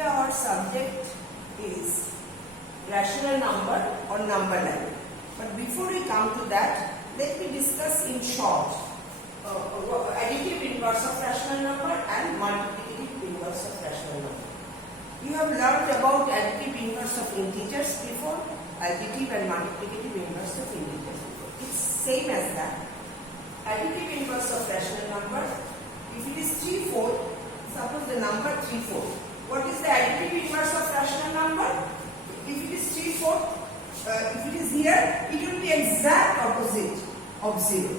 Today our subject is rational number or number line. But before we come to that, let me discuss in short additive inverse of rational number and multiplicative inverse of rational number. You have learned about additive inverse of integers before, additive and multiplicative inverse of integers before. It's same as that. Additive inverse of rational number, if it is 3/4, suppose the number 3/4. What is the additive inverse of rational number? If it is 3/4, if it is here, it will be exact opposite of 0.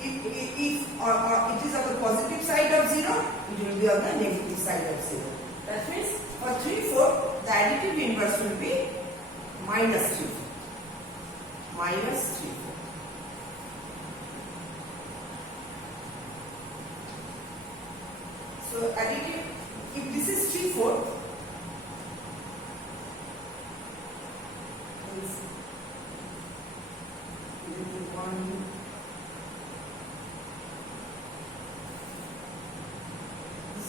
If it is on the positive side of 0, it will be on the negative side of 0. That means for 3/4, the additive inverse will be minus 3/4. Minus 3/4. So additive, if this is 3/4, this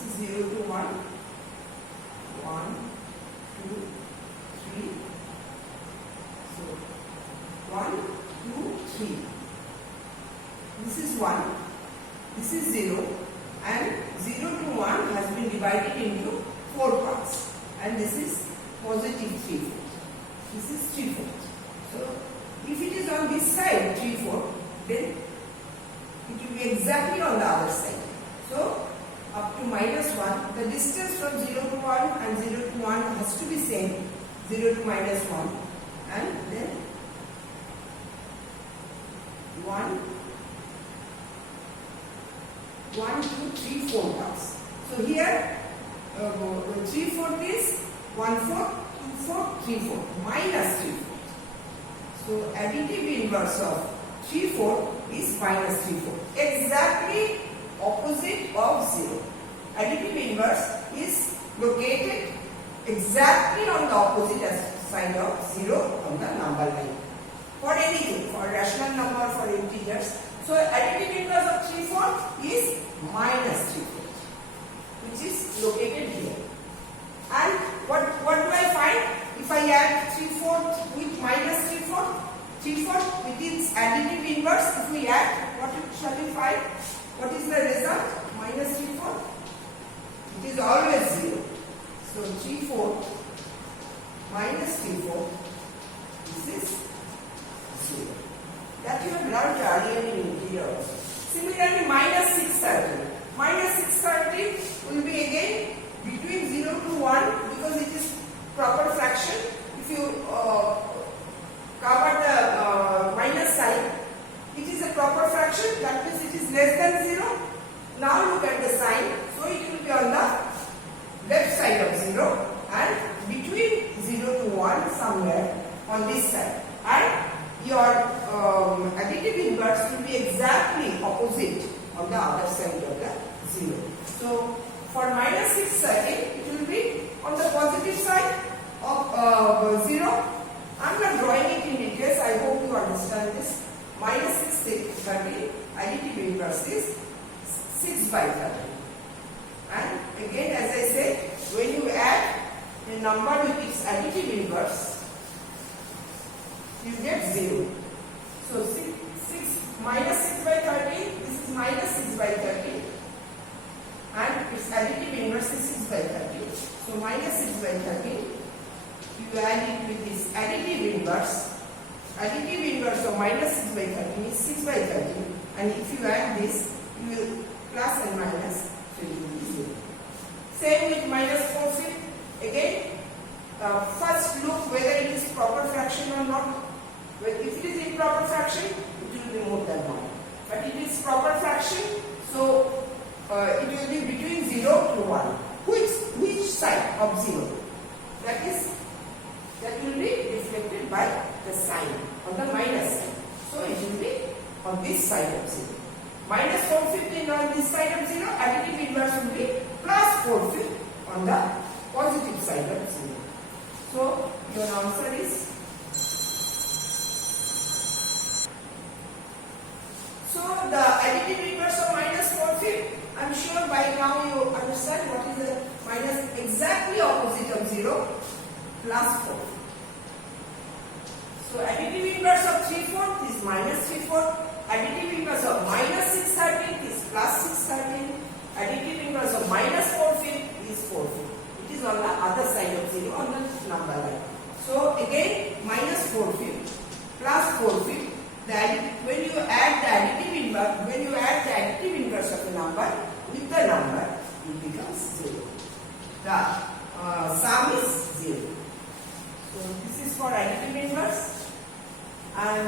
is 0 to 1, 1, 2, 3. So 1, 2, 3. This is 1, this is 0, and 0 to 1 has been divided into 4 parts, and this is positive 3/4. This is 3/4. So if it is on this side 3/4, then it will be exactly on the other side. So up to minus 1, the distance from 0 to 1 and 0 to 1 has to be same, 0 to minus 1, and then 1, 2, 3, 4 parts. So here 3/4 is 1/4, 2/4, 3/4, minus 3/4. So additive inverse of 3/4 is minus 3/4. Exactly opposite of 0. Additive inverse is located exactly on the opposite side of 0 on the number line. For anything, for rational number, for integers. So additive inverse of 3/4 is minus 3/4, which is located here. And what do I find? If I add 3/4 with minus 3/4, 3/4 with its additive inverse, if we add, what shall we find? What is the result? Minus 3/4. It is always 0. So 3/4 minus 3/4, this is 0. That you have learned earlier in integer also. Similarly, minus 6/30. Minus 6/30 will be again between 0 to 1 because it is proper fraction. If you cover the minus sign, it is a proper fraction. That means it is less than 0. Now look at the sign. So it will be on the left side of 0 and between 0 to 1 somewhere on this side. And your additive inverse will be exactly opposite on the other side of the 0. So for minus 6/30, it will be on the positive side of 0. I am not drawing it in details. I hope you understand this. Minus 6/30, additive inverse is 6/30. And again, as I said, when you add a number with its additive inverse, you get 0. So 6 minus 6/30, this is minus 6/30, and its additive inverse is 6/30. So minus 6/30, you add it with this additive inverse. Additive inverse of minus 6/30 is 6/30, and if you add this, you will plus and minus, so it will be 0. Same with minus 4/5. Again, first look whether it is proper fraction or not. Well, if it is improper fraction, it will be more than 1. But it is proper fraction, so it will be between 0 to 1. Which side of 0? That will be reflected by the sign on the minus side. So it will be on this side of 0. Minus 4/5 on this side of 0, additive inverse will be plus 4/5 on the positive side of 0. So your answer is the additive inverse of minus 4/5. I am sure by now you understand what is the minus exactly opposite. plus 4. So additive inverse of 3/4 is minus 3/4. Additive inverse of minus 6/13 is plus 6/13. Additive inverse of minus 4/5 is 4/5. It is on the other side of 0 on the number line. So again minus 4/5 plus 4/5. When you add the additive inverse of a number with the number, it becomes 0. The sum is 0. So this is for additive inverse. And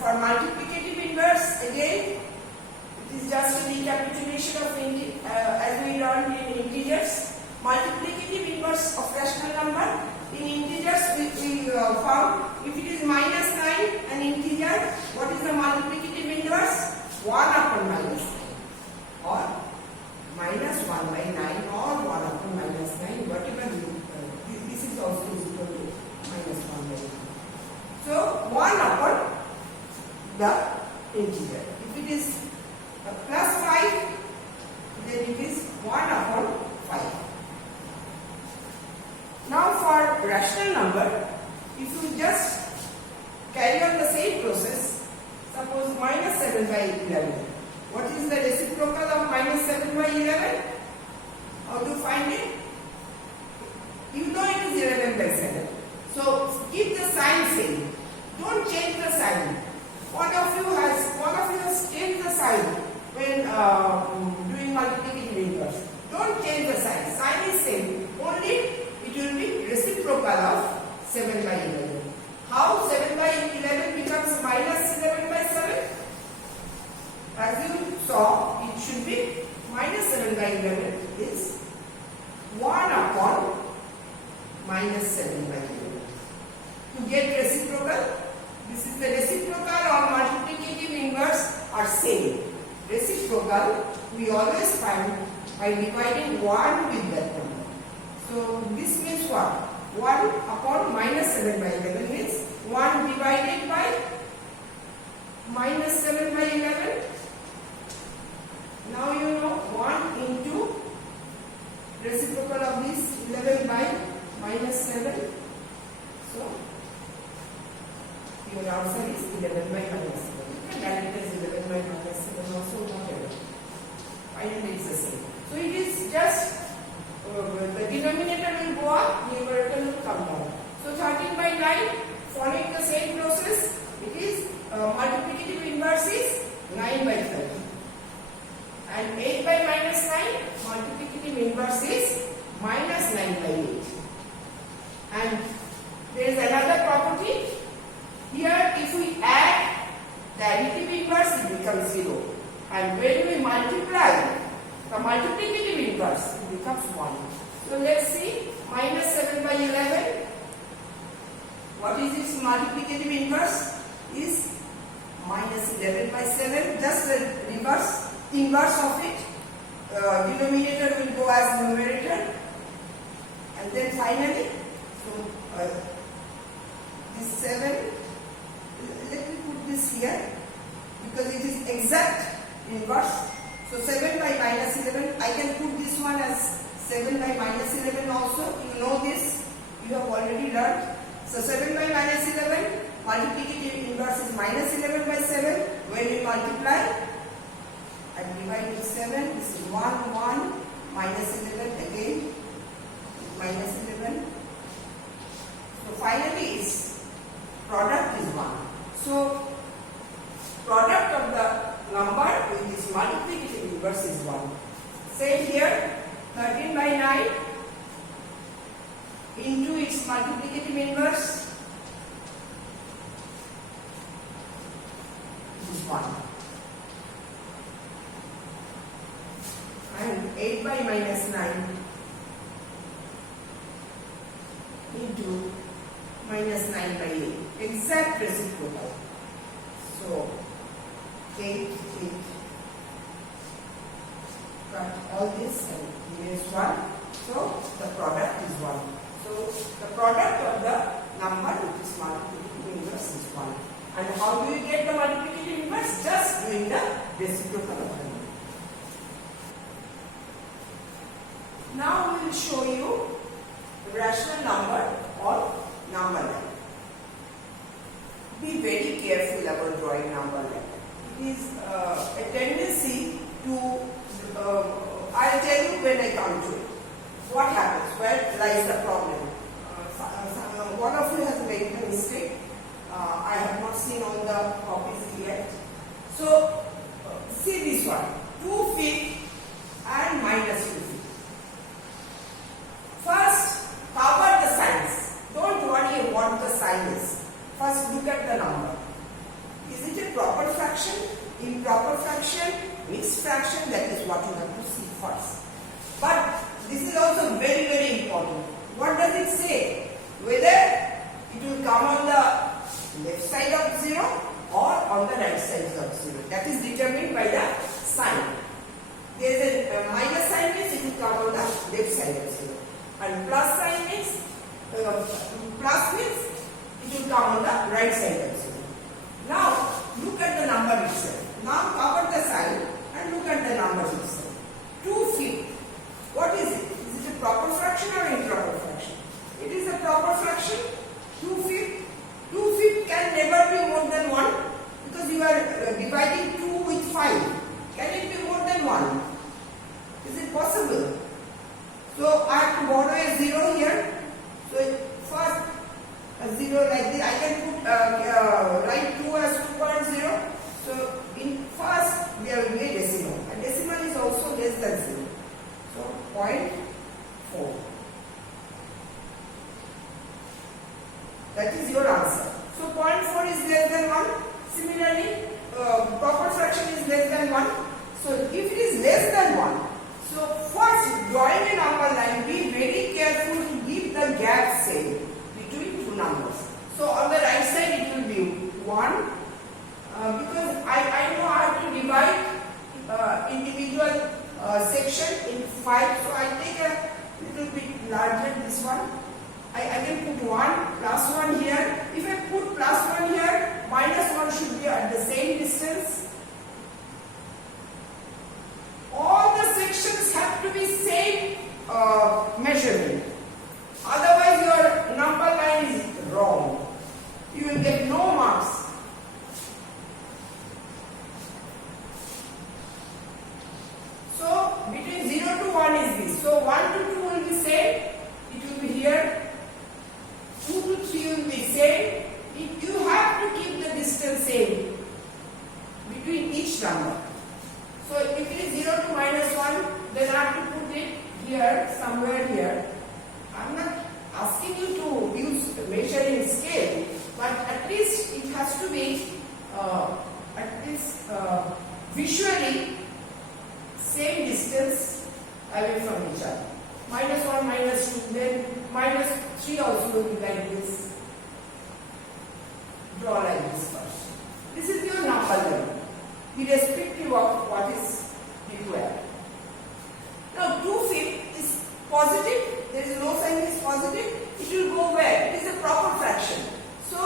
for multiplicative inverse, again, it is just a recapitulation of as we learned in integers. Multiplicative inverse of rational number. In integers, we found if it is minus 9 an integer, what is the multiplicative inverse? 1 upon minus 9 or minus 1 by 9 or 1 upon minus 9, whatever this is also equal to minus 1 by 9. So 1 upon the integer. If it is plus 5, then it is 1 upon 5. Now for rational number, if you just carry on the same process, suppose minus 7 by 11. What is the reciprocal of minus 7 by 11? How to find it? You know it is 11 by 7. So keep the sign same. Don't change the sign. One of you has changed the sign when doing multiplicative inverse. Don't change the sign. Sign is same. Only it will be reciprocal of 7 by 11. How 7 by 11 becomes minus 11 by 7? As you saw, it should be minus 7 by 11 is 1 upon minus 7 by 11. To get reciprocal, this is the reciprocal or multiplicative inverse are same. Reciprocal we always find by dividing 1 with that number. So this means what? 1 upon minus 7 by 11 means 1 divided by minus 7 by 11. Now you know 1 into reciprocal of this 11 by minus 7. So your answer is 11 by minus 7. You can write it as 11 by minus 7 also, whatever. Finally it's the same. So it is just the denominator will go up, numerator will come down. So 13 by 9, following the same process, it is multiplicative inverse is 9 by 30. And 8 by minus 9, multiplicative inverse is minus 9 by 8. And there is another property. Here if we add the additive inverse, it becomes 0. And when we multiply the multiplicative inverse, it becomes 1. So let's see, minus 7 by 11. What is its multiplicative inverse? Is minus 11 by 7. Just the inverse of it. Denominator will go as numerator. And then finally, so this 7, let me put this here because it is exact inverse. So 7 by minus 11, I can put this one as 7 by minus 11 also. You know this, you have already learned. So 7 by minus 11, multiplicative inverse is minus 11 by 7. When we multiply, I divide with 7, this is 1, 1, minus 11 again, minus 11. So finally its product is 1. So product of the number with this multiplicative inverse is 1. Same here, 13 by 9 into its multiplicative inverse is 1. And 8 by minus 9 into minus 9 by 8. Exact reciprocal. So 8, 8. Cut all this and remains 1. So the product is 1. So the product of the number which is multiplicative inverse is 1. And how do you get the multiplicative inverse? Just doing the reciprocal of the number. show you rational number or number line. Be very careful about drawing number line. It is a tendency to, I'll tell you when I come to it. What happens? Where lies the problem? One of you has made a mistake. I have not seen on the copies yet. So, see this one. 2 feet and minus 2 feet. First, cover the signs. Don't worry what the sign is. First, look at the number. Is it a proper fraction? Improper fraction? Mixed fraction? That is what you have to see first. But this is also very, very important. What does it say? Whether it will come on the left side of 0 or on the right side of 0. That is determined by the sign. There is a minus sign means it will come on the left side of 0. And plus sign means, plus means it will come on the right side of 0. Now, look at the number itself. Now cover the sign and look at the number itself. 2 feet. What is it? Is it a proper fraction or improper fraction? It is a proper fraction. 2 feet. 2 feet can never be more than 1 because you are dividing 2 with 5. Can it be more than 1? Is it possible? So I have to borrow a 0 here. So first a 0 like this. I can put write 2 as 2.0. So in first there will be a decimal. A decimal is also less than 0. So 0.4. That is your answer. So 0.4 is less than 1. Similarly, proper fraction is less than 1. So if it is less than 1, so first drawing a number line, be very careful to give the gap same between two numbers. So on the right side it will be 1 because I know I have to divide individual section in 5. So I take a little bit larger this one. I can put 1 plus 1 here. If I put plus 1 here, minus 1 should be at the same distance. All the sections have to be same measurement. Otherwise your number line is wrong. You will get no marks. So between 0 to 1 is this. So 1 to 2 will be same. It will be here. 2 to 3 will be same. You have to keep the distance same between each number. So if it is 0 to minus 1, then I have to put it here, somewhere here. I am not asking you to use measuring scale, but at least it has to be visually same distance away from each other. Minus 1, minus 2, then minus 3 also will be like this. Draw like this first. This is your number line, irrespective of what is required. Now 2 feet is positive, there is no sign is positive, it will go where? It is a proper fraction. So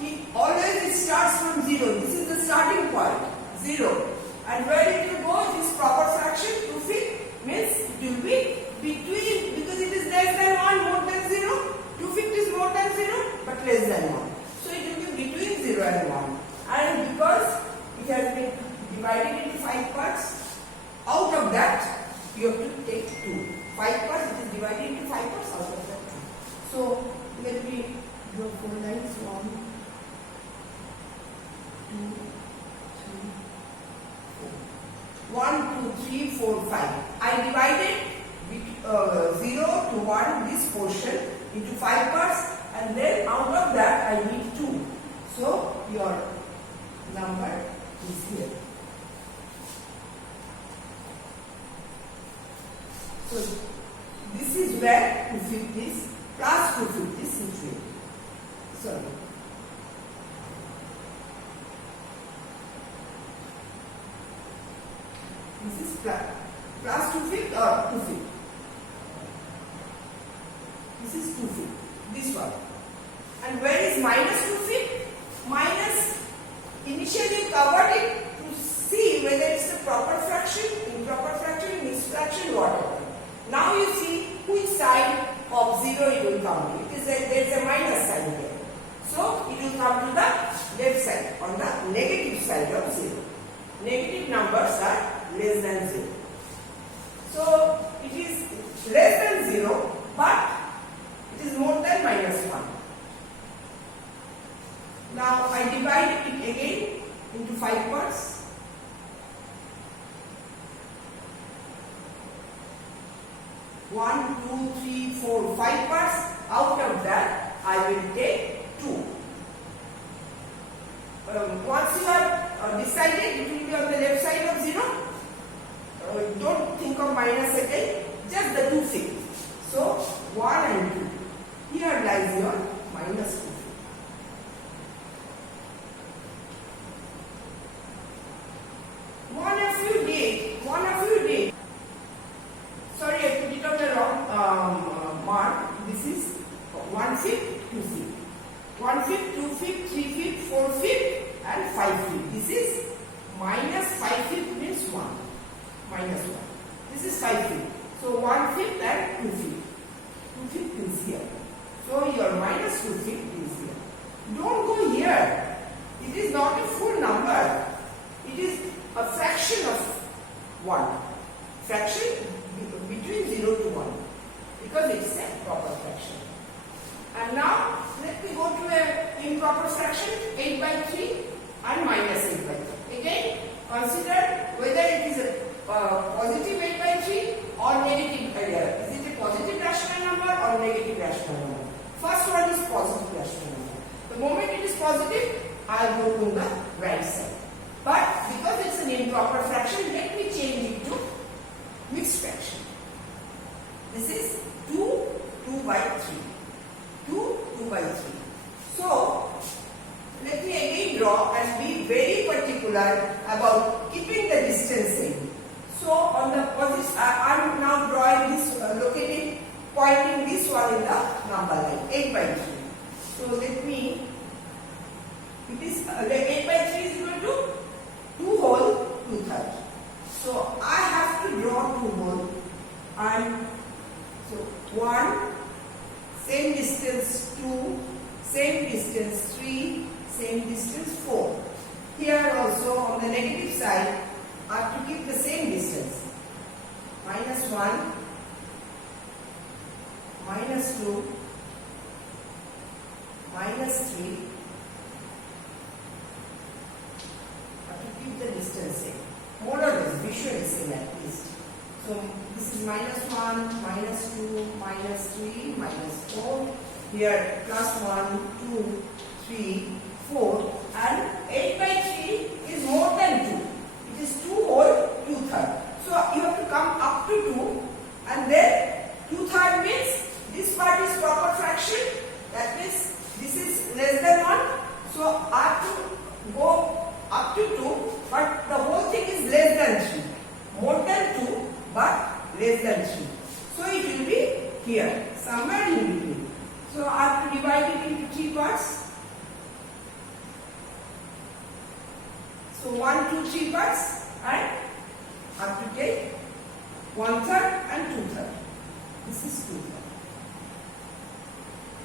it starts from 0. This is the starting point, 0. And where it will go? It is proper fraction, 2 feet means it will be between, because it is less than 1, more than 0. 2 feet is more than 0, but less than 1. So it will be between 0 and 1. And because it has been divided into 5 parts, out of that you have to take 2. 5 parts, it is divided into 5 parts, out of that 2. So let me draw 4 lines. 1, 2, 3, 4. 1, 2, 3, 4, 5. I divided 0 to 1 this portion into 5 parts, and then out of that I need 2. So your number is here. So this is where 250 is plus 250 is situated. Sorry. This is plus 250 or 250. This is 2 feet. This one. And where is minus 2 feet? Minus, initially covered it to see whether it's a proper fraction, improper fraction, mixed fraction, whatever. Now you see which side of 0 it will come to. There is a minus sign here. So it will come to the left side, on the negative side of 0. Negative numbers are less than 0. So it is less than 0, but it is more than minus 1. Now I divide it again into 5 parts. 1, 2, 3, 4, 5 parts. Out of that, I will take 2. Once you have decided it will be on the left side of 0, don't think of minus again, just the 2 fifths. So 1 and 2. Here lies your minus 2. One of you did. Sorry, I put it on the wrong mark. This is 1 fifth, 2 fifth. 1 fifth, 2 fifth, 3 fifth, 4 fifth and 5 fifth. This is minus 5 fifth means 1. Minus 1. This is 5 fifth. So 1 fifth and 2 fifth. 2 fifth is here. So your minus 2 fifth is here. Don't go here. It is not a full number. It is a fraction of 1. Fraction between 0 to 1. Because it is a proper fraction. And now let me go to an improper fraction, 8 by 3 and minus 8 by 3. Again, consider whether it is a positive 8 by 3 or negative. Is it a positive rational number or negative rational number? First one is positive rational number. The moment it is positive, I go to the right side. But because it's an improper fraction, let me change it to mixed fraction. This is 2 by 3. 2 by 3. So, let me again draw and be very particular about keeping the distance in. So, on the position, I am now drawing this, pointing this one in the number line, 8 by 3. So, let me, it is, 8 by 3 is equal to 2 whole 2/3. So, I have to draw 2 whole and so 1, same distance 2, same distance 3, same distance 4. Here also on the negative side, I have to keep the same distance. Minus 1, minus 2, minus 3. I have to keep the distance same. More or less, visually same at least. So this is minus 1, minus 2, minus 3, minus 4. Here plus 1, 2, 3, 4 and 8 by 3 is more than 2. It is 2 whole 2/3. So you have to come up to 2 and then 2/3 means this part is proper fraction. That means this is less than 1. So I have to go up to 2, but the whole thing is less than 3. More than 2 but less than 3. So it will be here, somewhere in between. So I have to divide it into 3 parts. So 1, 2, 3 parts and I have to take 1/3 and 2/3. This is 2/3.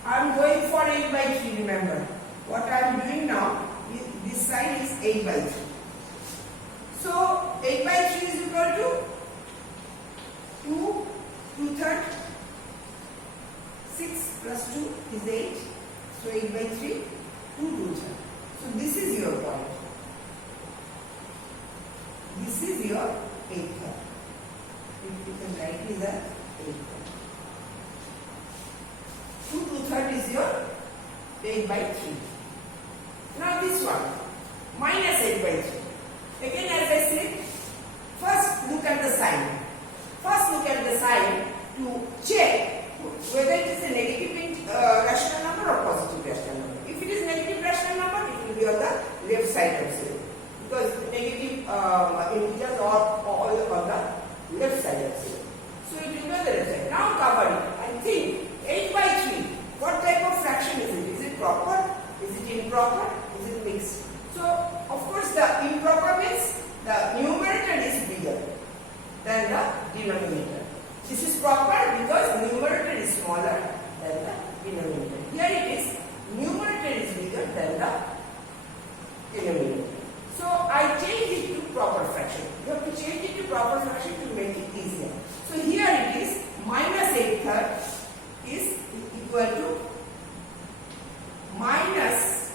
I am going for 8 by 3, remember. What I am doing now, this side is 8 by 3. So 8 by 3 is equal to 2, 2/3, 6 plus 2 is 8. So 8 by 3, 2 2/3. So this is your point. This is your 8/3. You can write it as 8/3. 2 2/3 is your 8 by 3. Now this one, minus 8 by 3. Again as I said, first look at the sign. First look at the sign to check whether it is a negative rational number or positive rational number. If it is negative rational number, it will be on the left side of 0. Because negative integers are all on the left side of 0. So it will be on the left side. Now cover it and think 8 by 3. What type of fraction is it? Is it proper? Is it improper? Is it mixed? So of course the improper means the numerator is bigger than the denominator. This is proper because numerator is smaller than the denominator. Here it is, numerator is bigger than the denominator. So I change it to proper fraction. You have to change it to proper fraction to make it easier. So here it is, minus 8/3 is equal to minus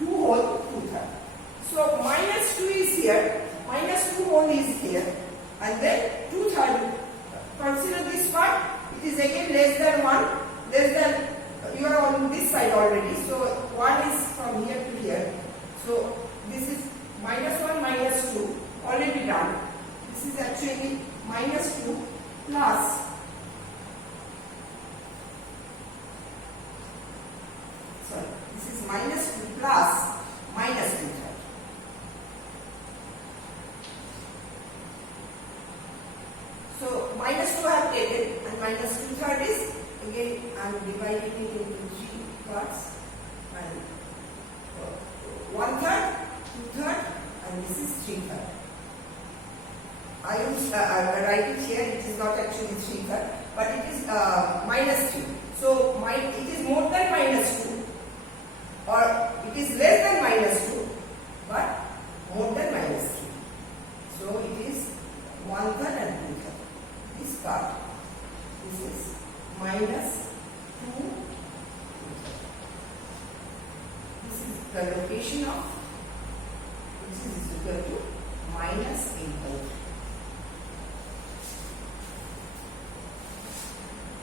2 whole 2/3. So minus 2 is here, minus 2 whole is here, and then 2/3. Consider this part, it is again less than 1, less than, you are on this side already, so 1 is from here to here. So this is minus 1 minus 2, already done. This is actually minus 2 plus this is minus 2 plus minus 2/3. So minus 2 I have taken and minus 2/3 is, again I am dividing it into 3 parts, and 1/3, 2/3, and this is 3/3. I write it here, it is not actually 3/3, but it is minus 3. So it is more than minus 2, or it is less than minus 2, but more than minus 3. So it is 1/3 and 2/3. This part, this is minus 2. This is the location of, this is equal to minus 8/3.